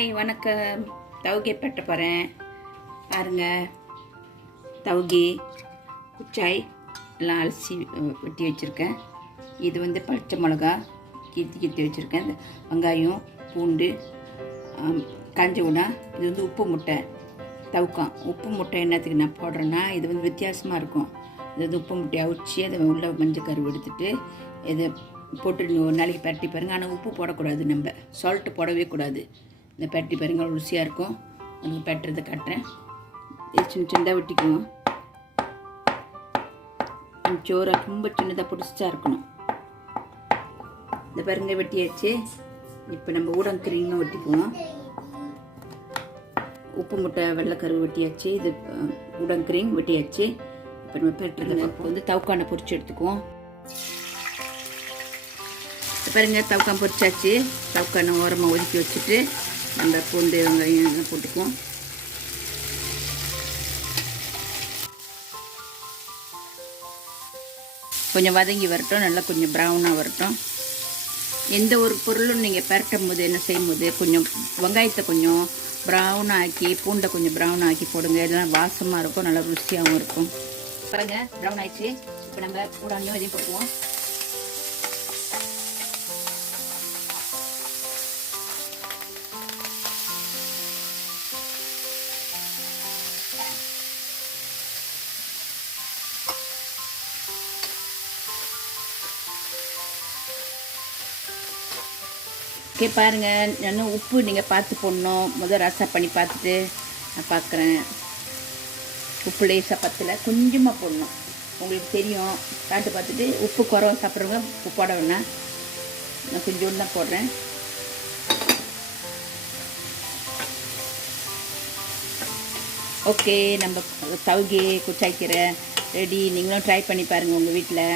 Hi வணக்கம். தவுகே பட்ட போகிறேன் பாருங்க. தவுகே குச்சாய் எல்லாம் அலசி வெட்டி வச்சுருக்கேன். இது பச்சை மிளகா கீத்தி வச்சுருக்கேன். இந்த வெங்காயம் பூண்டு காஞ்ச உணா. இது உப்பு முட்டை தவுக்கான். உப்பு முட்டை என்னத்துக்கு நான் போடுறேன்னா இது வித்தியாசமாக இருக்கும். இது உப்பு முட்டையை அவிச்சு அதை உள்ள மஞ்சள் கருவு எடுத்துட்டு இதை போட்டு ஒரு நாளைக்கு பரட்டி பாருங்கள். ஆனால் உப்பு போடக்கூடாது, நம்ம சால்ட்டு போடவே கூடாது. இந்த பரட்டி பாருங்கள், ருசியாக இருக்கும். உங்களுக்கு பட்டுறதை காட்டுறேன். சின்ன சின்னதாக வெட்டிக்குவோம். சோறை ரொம்ப சின்னதாக பிடிச்சா இருக்கணும். இந்த பாருங்க வெட்டியாச்சு. இப்போ நம்ம ஊடங்கறியும் வெட்டிக்குவோம். உப்பு முட்டை வெள்ளைக்கரு வெட்டியாச்சு. இது ஊடங்கறியும் வெட்டியாச்சு. இப்போ நம்ம பட்டுறதை இப்போ தவுக்கான பொரிச்சு எடுத்துக்குவோம். பாருங்க தவுக்கான் பொரிச்சாச்சு. தவுக்கான ஓரமாக ஒதுக்கி வச்சுட்டு நம்ம பூண்டு வெங்காயம் போட்டுக்குவோம். கொஞ்சம் வதங்கி வரட்டும், நல்லா கொஞ்சம் ப்ரௌனாக வரட்டும். எந்த ஒரு பொருளும் நீங்கள் பரட்டும் போது என்ன செய்யும் போது கொஞ்சம் வெங்காயத்தை கொஞ்சம் ப்ரௌனாக ஆக்கி பூண்டை கொஞ்சம் ப்ரௌனாக ஆக்கி போடுங்க. இதெல்லாம் வாசமாக இருக்கும், நல்லா ருசியாகவும் இருக்கும். பாருங்க ப்ரௌன் ஆயிடுச்சு. இப்போ நம்ம கூடாங்க இதையும் போட்டுக்குவோம். ஓகே பாருங்கள், இன்னும் உப்பு நீங்கள் பார்த்து போடணும். முதல் ரசா பண்ணி பார்த்துட்டு நான் பார்க்குறேன். உப்பு லேசாக பத்தலை, கொஞ்சமாக போடணும். உங்களுக்கு தெரியும், காட்டு பார்த்துட்டு உப்பு குறவா சாப்பிட்றவங்க உப்பு போட வேணாம். நான் கொஞ்சோண்டு தான் போடுறேன். ஓகே, நம்ம தவுகே குச்சாய்க்கிற ரெடி. நீங்களும் ட்ரை பண்ணி பாருங்கள் உங்கள் வீட்டில்.